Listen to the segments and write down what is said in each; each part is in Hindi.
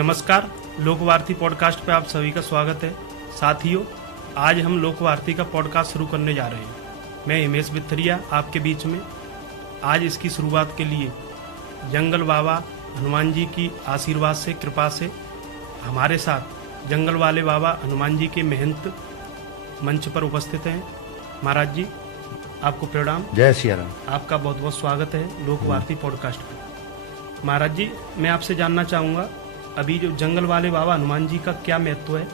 नमस्कार, लोकवार्ती पॉडकास्ट पे आप सभी का स्वागत है। साथियों, आज हम लोकवार्ती का पॉडकास्ट शुरू करने जा रहे हैं। मैं हिमेश बिथरिया आपके बीच में। आज इसकी शुरुआत के लिए जंगल बाबा हनुमान जी की आशीर्वाद से, कृपा से हमारे साथ जंगल वाले बाबा हनुमान जी के महंत मंच पर उपस्थित हैं। महाराज जी, आपको प्रणाम। जय सिया राम। आपका बहुत बहुत स्वागत है लोकवार्ती पॉडकास्ट पर। महाराज जी, मैं आपसे जानना चाहूँगा, अभी जो जंगल वाले बाबा हनुमान जी का क्या महत्व है,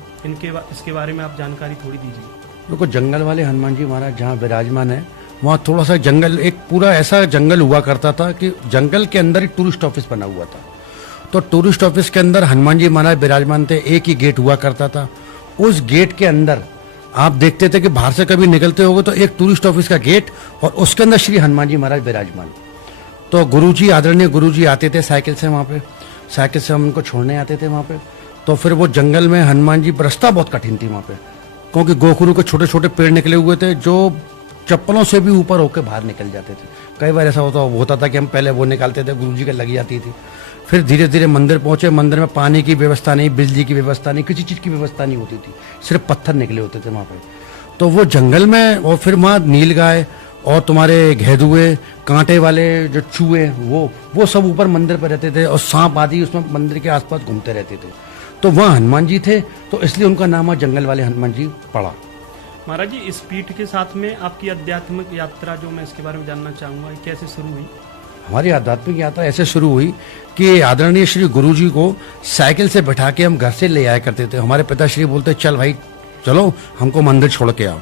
इसके बारे में आप जानकारी थोड़ी दीजिए। देखो, जंगल वाले हनुमान जी महाराज जहाँ विराजमान है वहाँ थोड़ा सा जंगल, एक पूरा ऐसा जंगल हुआ करता था कि जंगल के अंदर एक टूरिस्ट ऑफिस बना हुआ था। तो टूरिस्ट ऑफिस के अंदर हनुमान जी महाराज विराजमान थे। एक ही गेट हुआ करता था। उस गेट के अंदर आप देखते थे कि बाहर से कभी निकलते होगे तो एक टूरिस्ट ऑफिस का गेट और उसके अंदर श्री हनुमान जी महाराज विराजमान। तो गुरुजी, आदरणीय गुरुजी आते थे साइकिल से, वहाँ पे साइकिल से हम उनको छोड़ने आते थे वहाँ पे। तो फिर वो जंगल में हनुमान जी, रास्ता बहुत कठिन थी वहाँ पे, क्योंकि गोखरू के छोटे छोटे पेड़ निकले हुए थे जो चप्पलों से भी ऊपर होकर बाहर निकल जाते थे। कई बार ऐसा होता था कि हम पहले वो निकालते थे, गुरुजी के लग जाती थी। फिर धीरे धीरे मंदिर पहुंचे। मंदिर में पानी की व्यवस्था नहीं, बिजली की व्यवस्था नहीं, किसी चीज़ की व्यवस्था नहीं होती थी, सिर्फ पत्थर निकले होते थे वहाँ पे। तो वो जंगल में, और फिर वहाँ नीलगाय और तुम्हारे घेदुए, कांटे वाले जो चूहे, वो सब ऊपर मंदिर पर रहते थे, और सांप आदि उसमें मंदिर के आसपास घूमते रहते थे। तो वहाँ हनुमान जी थे, तो इसलिए उनका नाम जंगल वाले हनुमान जी पड़ा। महाराज जी, इस पीठ के साथ में आपकी आध्यात्मिक यात्रा, जो मैं इसके बारे में जानना चाहूँगा, कैसे शुरू हुई? हमारी आध्यात्मिक यात्रा ऐसे शुरू हुई कि आदरणीय श्री गुरुजी को साइकिल से बैठा के हम घर से ले आया करते थे। हमारे पिताश्री बोलते, चल भाई चलो, हमको मंदिर छोड़ के आओ।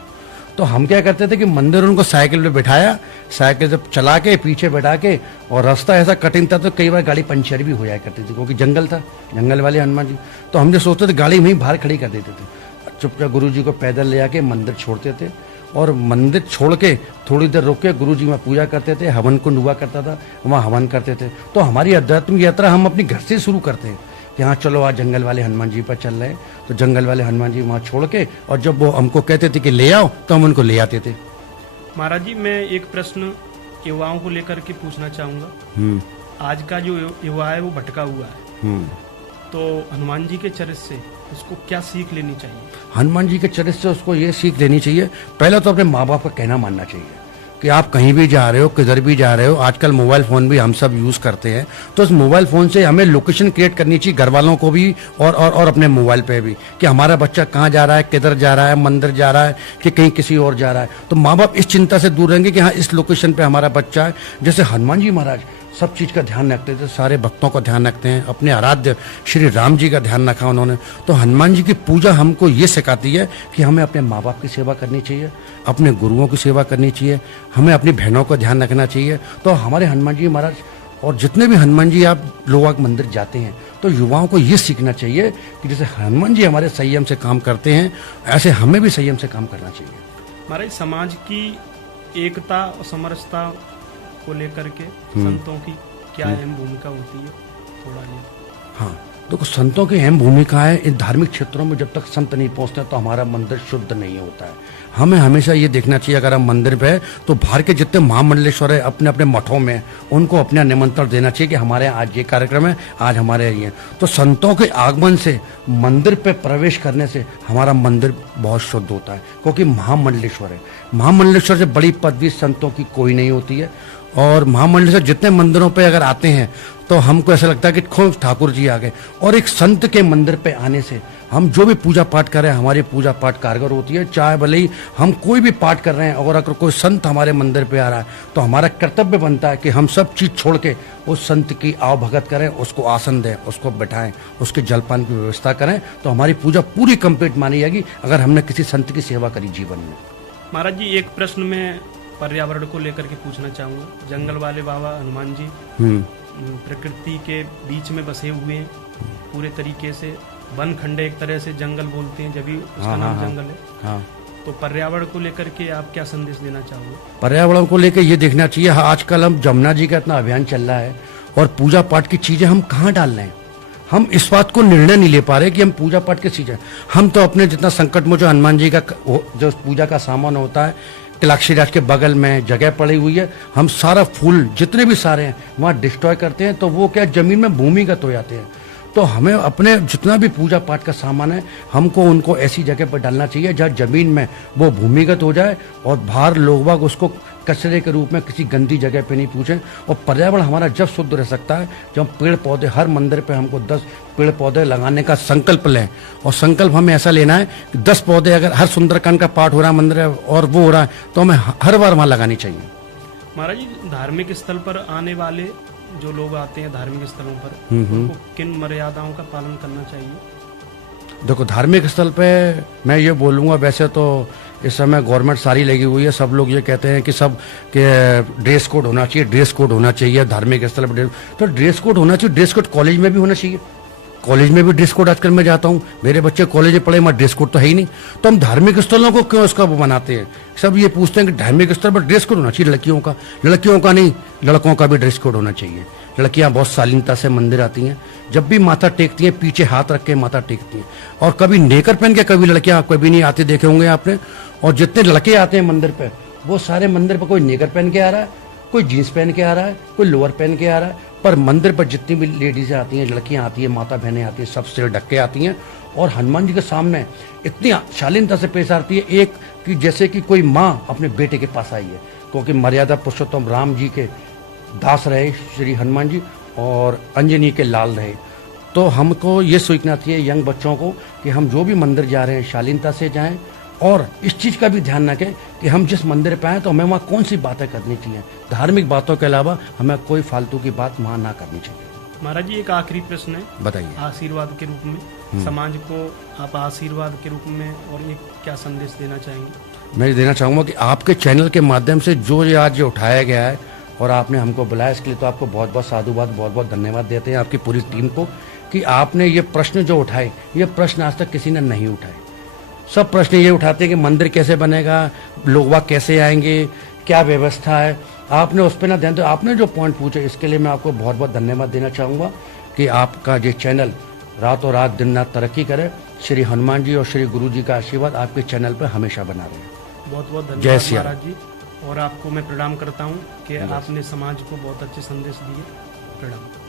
तो हम क्या करते थे कि मंदिर उनको साइकिल पे बैठाया, साइकिल से चला के पीछे बैठा के, और रास्ता ऐसा कठिन था तो कई बार गाड़ी पंचर भी हो जाया करती थी, क्योंकि जंगल था, जंगल वाले हनुमान जी। तो हम जो सोचते थे गाड़ी वहीं बाहर खड़ी कर देते थे। चुपचाप गुरुजी को पैदल ले आके मंदिर छोड़ते थे, और मंदिर छोड़ के थोड़ी देर रुक के गुरुजी में पूजा करते थे। हवन कुंड हुआ करता था, वहाँ हवन करते थे। तो हमारी आध्यात्मिक यात्रा हम अपने घर से शुरू करते हैं कि हाँ चलो आज जंगल वाले हनुमान जी पर चल रहे हैं। तो जंगल वाले हनुमान जी वहाँ छोड़ के, और जब वो हमको कहते थे कि ले आओ, तो हम उनको ले आते थे। महाराज जी, मैं एक प्रश्न युवाओं को लेकर के पूछना चाहूँगा। आज का जो युवा है वो भटका हुआ है, तो हनुमान जी के चरित्र से उसको क्या सीख लेनी चाहिए? हनुमान जी के चरित्र से उसको ये सीख लेनी चाहिए, पहले तो अपने माँ बाप का कहना मानना चाहिए कि आप कहीं भी जा रहे हो, किधर भी जा रहे हो। आजकल मोबाइल फ़ोन भी हम सब यूज़ करते हैं, तो उस मोबाइल फ़ोन से हमें लोकेशन क्रिएट करनी चाहिए, घर वालों को भी और अपने मोबाइल पे भी, कि हमारा बच्चा कहाँ जा रहा है, किधर जा रहा है, मंदिर जा रहा है कि कहीं किसी और जा रहा है। तो माँ बाप इस चिंता से दूर रहेंगे कि हाँ इस लोकेशन पे हमारा बच्चा है। जैसे हनुमान जी महाराज सब चीज़ का ध्यान रखते थे, सारे भक्तों का ध्यान रखते हैं, अपने आराध्य श्री राम जी का ध्यान रखा उन्होंने। तो हनुमान जी की पूजा हमको ये सिखाती है कि हमें अपने माँ बाप की सेवा करनी चाहिए, अपने गुरुओं की सेवा करनी चाहिए, हमें अपनी बहनों का ध्यान रखना चाहिए। तो हमारे हनुमान जी महाराज और जितने भी हनुमान जी आप लोग मंदिर जाते हैं, तो युवाओं को ये सीखना चाहिए कि जैसे हनुमान जी हमारे संयम से काम करते हैं, ऐसे हमें भी संयम से काम करना चाहिए। हमारे समाज की एकता और समरसता को लेकर के संतों की क्या अहम भूमिका होती है, थोड़ा ये? हाँ देखो, संतों की अहम भूमिका है। इन धार्मिक क्षेत्रों में जब तक संत नहीं पहुंचते तो हमारा मंदिर शुद्ध नहीं होता है। हमें हमेशा ये देखना चाहिए, अगर हम मंदिर पे है तो बाहर के जितने महामंडलेश्वर है अपने अपने मठों में, उनको अपना निमंत्रण देना चाहिए कि हमारे यहाँ आज ये कार्यक्रम है, आज हमारे ये। तो संतों के आगमन से, मंदिर पे प्रवेश करने से हमारा मंदिर बहुत शुद्ध होता है, क्योंकि महामंडलेश्वर है। महामंडलेश्वर से बड़ी पदवी संतों की कोई नहीं होती है। और महामंडलेश्वर जितने मंदिरों पे अगर आते हैं तो हमको ऐसा लगता है कि खुद ठाकुर जी आ गए। और एक संत के मंदिर पे आने से हम जो भी पूजा पाठ कर रहे हैं, हमारी पूजा पाठ कारगर होती है। चाहे भले ही हम कोई भी पाठ कर रहे हैं, और अगर कोई संत हमारे मंदिर पे आ रहा है तो हमारा कर्तव्य बनता है कि हम सब चीज़ छोड़ के उस संत की आवभगत करें, उसको आसन दें, उसको बैठाएं, उसके जलपान की व्यवस्था करें। तो हमारी पूजा पूरी कंप्लीट मानी जाएगी अगर हमने किसी संत की सेवा करी जीवन में। महाराज जी, एक प्रश्न में पर्यावरण को लेकर के पूछना चाहूँगा। जंगल वाले बाबा हनुमान जी प्रकृति के बीच में बसे हुए हैं पूरे तरीके से। वन खंड एक तरह से जंगल बोलते हैं, जब भी उसका नाम जंगल है। हाँ। तो पर्यावरण को लेकर के आप क्या संदेश देना चाहोगे? पर्यावरण को लेकर ये देखना चाहिए, आजकल हम जमुना जी का इतना अभियान चल रहा है, और पूजा पाठ की चीजें हम कहाँ डाल रहे हैं। हम इस बात को निर्णय नहीं ले पा रहे कि हम पूजा पाठ की चीजें, हम तो अपने जितना संकट में जो हनुमान जी का जो पूजा का सामान होता है, तिलाक्षी राज के बगल में जगह पड़ी हुई है, हम सारा फूल जितने भी सारे हैं वहाँ डिस्ट्रॉय करते हैं। तो वो क्या जमीन में भूमिगत हो जाते हैं। तो हमें अपने जितना भी पूजा पाठ का सामान है हमको उनको ऐसी जगह पर डालना चाहिए जहाँ जमीन में वो भूमिगत हो जाए और बाहर लोग बाग उसको कचरे के रूप में किसी गंदी जगह पे नहीं पूछें। और पर्यावरण हमारा जब शुद्ध रह सकता है जब पेड़ पौधे, हर मंदिर पे हमको 10 पेड़ पौधे लगाने का संकल्प लें। और संकल्प हमें ऐसा लेना है कि 10 पौधे, अगर हर सुंदरकांड का पाठ हो रहा है मंदिर और वो हो रहा है तो हमें हर बार वहाँ लगानी चाहिए। महाराज जी, धार्मिक स्थल पर आने वाले जो लोग आते हैं धार्मिक स्थलों पर, उनको किन मर्यादाओं का पालन करना चाहिए? देखो, धार्मिक स्थल पे मैं ये बोलूँगा, वैसे तो इस समय गवर्नमेंट सारी लगी हुई है, सब लोग ये कहते हैं कि सब के ड्रेस कोड होना चाहिए, ड्रेस कोड होना चाहिए धार्मिक स्थल पर। तो ड्रेस कोड होना चाहिए, ड्रेस कोड कॉलेज में भी होना चाहिए। कॉलेज में भी ड्रेस कोड आजकल मैं जाता हूँ, मेरे बच्चे कॉलेज में पढ़े, मैं ड्रेस कोड तो है ही नहीं। तो हम धार्मिक स्थलों को क्यों इसका वो बनाते हैं? सब ये पूछते हैं कि धार्मिक स्थल पर ड्रेस कोड होना चाहिए लड़कियों का नहीं, लड़कों का भी ड्रेस कोड होना चाहिए। लड़कियां बहुत शालीनता से मंदिर आती हैं, जब भी माथा टेकती हैं पीछे हाथ रख के माथा टेकती हैं। और कभी नेकर पहन के कभी लड़कियां कभी नहीं आती, देखे होंगे आपने। और जितने लड़के आते हैं मंदिर पे, वो सारे मंदिर पर कोई नेकर पहन के आ रहा है, कोई जीन्स पहन के आ रहा है, कोई लोअर पहन के आ रहा है। पर मंदिर पर जितनी भी लेडीज आती हैं, लड़कियां आती हैं, माता बहनें आती हैं, सब सिर ढक के आती हैं और हनुमान जी के सामने इतनी शालीनता से पेश आती है, एक कि जैसे कि कोई माँ अपने बेटे के पास आई है। क्योंकि मर्यादा पुरुषोत्तम राम जी के दास रहे श्री हनुमान जी और अंजनी के लाल रहे। तो हमको ये सोचना चाहिए यंग बच्चों को कि हम जो भी मंदिर जा रहे हैं शालीनता से जाएं। और इस चीज़ का भी ध्यान रखें कि हम जिस मंदिर पे आए तो हमें वहाँ कौन सी बातें करनी चाहिए। धार्मिक बातों के अलावा हमें कोई फालतू की बात वहाँ ना करनी चाहिए। महाराज जी, एक आखिरी प्रश्न है, बताइए। आशीर्वाद के रूप में समाज को आप आशीर्वाद के रूप में और ये क्या संदेश देना चाहेंगे? मैं देना चाहूँगा कि आपके चैनल के माध्यम से जो ये आज उठाया गया है और आपने हमको बुलाया, इसके लिए तो आपको बहुत बहुत साधुवाद, बहुत बहुत धन्यवाद देते हैं आपकी पूरी टीम को कि आपने ये प्रश्न जो उठाए, ये प्रश्न आज तक किसी ने नहीं उठाए। सब प्रश्न ये उठाते हैं कि मंदिर कैसे बनेगा, लोग वहाँ कैसे आएंगे, क्या व्यवस्था है। आपने उस पर ना ध्यान दो, आपने जो पॉइंट पूछे इसके लिए मैं आपको बहुत बहुत धन्यवाद देना चाहूँगा कि आपका ये चैनल रातों रात दिन रात तरक्की करे। श्री हनुमान जी और श्री गुरु जी का आशीर्वाद आपके चैनल पर हमेशा बना रहे। बहुत बहुत धन्यवाद महाराज जी, और आपको मैं प्रणाम करता हूँ कि आपने समाज को बहुत अच्छे संदेश दिए। प्रणाम।